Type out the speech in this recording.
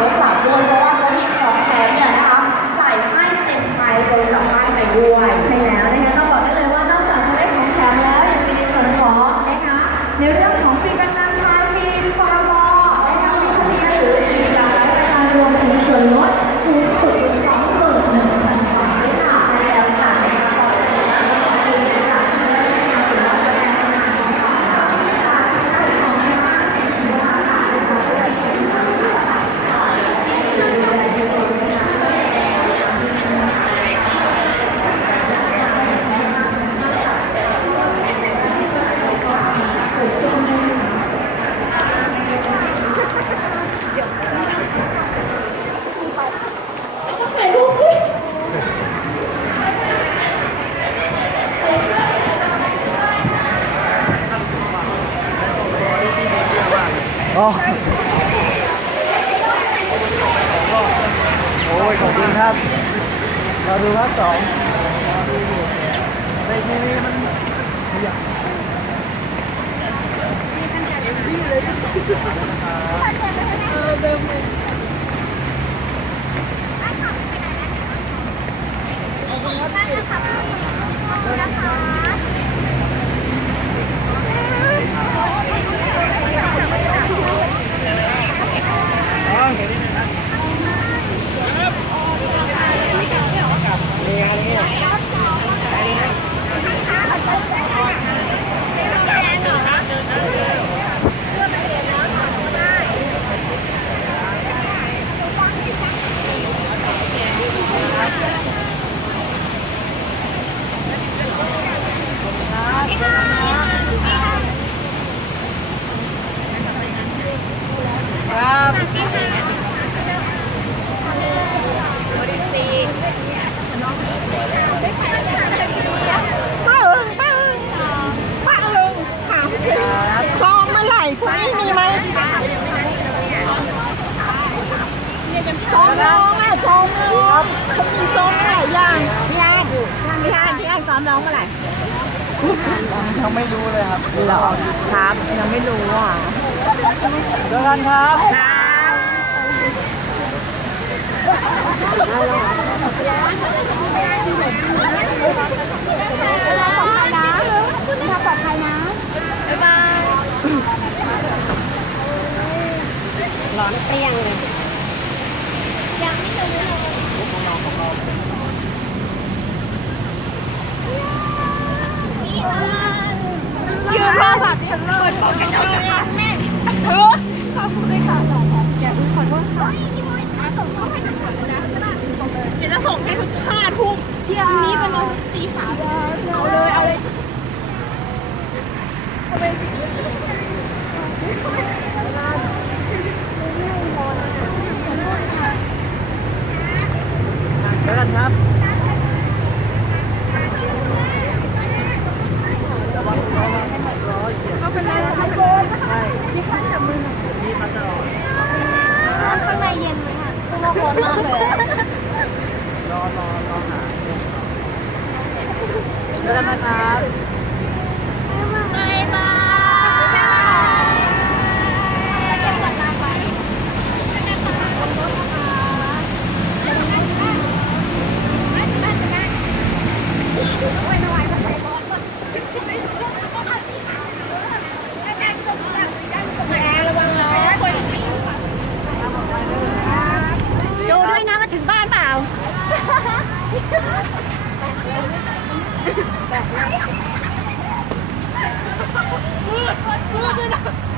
เบื้องหลับด้วยเพราะว่าเขามีของแถมเนี่ยนะคะ ใส่ให้เต็มไท้ายรถกลับบ้านไปด้วย ใช่แล้วนะคะต้องบอกได้เลยว่านอกจากจะได้ของแถมแล้วยังมีในส่วนของนะคะในเรื่องของฟรีประกันภัยฟรีพรบนะคะมีทะเบียนหรืออีกหลากหลายประการรวมถึงส่วนลดสูงสุดสองหมื่นหนึ่งพันบาทด้วยค่ะ ใช่แล้วค่ะนะคะขอบคุณมากขอบคุณสำหรับเพื่อนๆนะคะหรือว่าตัวแทนจำหน่ายของค่ะค่ะทางด้านของแม่บ้านสินศิลาค่ะนะคะสวัสดีค่ะสวัสดีค่ะที่ดูแลดูแลนะคะ โอ้ยขอบคุณครับเราดูภาคสองในทีวีมันขยับเออเดิเลยขอบคุณมากนเอิงป้าเอิงป้าเอิงค่ะทองเมื่อไหร่คุณนี่มีไหม ทองน้องอะทองน้องเขามีทองเมื่อไหร่ยังยังยังยังซ้อมน้องเมื่อไหร่ยังไม่รู้เลยครับเหรอครับยังไม่รู้อะเจอกันครับยืน โทรศัพท์ฉันเลยบอกกันเอาเลยค่ะเออขอบคุณเลยค่ะอย่าขอโทษค่ะเดี๋ยวจะส่งให้ทุกห้าทุ่มที่นี้จะมาตีสามเอาเลย เอาเลยเจอกันครับ ข้างในเย็นไหม คะข้างนอกร้อนมากเลยรอรอรอหาเจอกันนะครับ Oh, my God.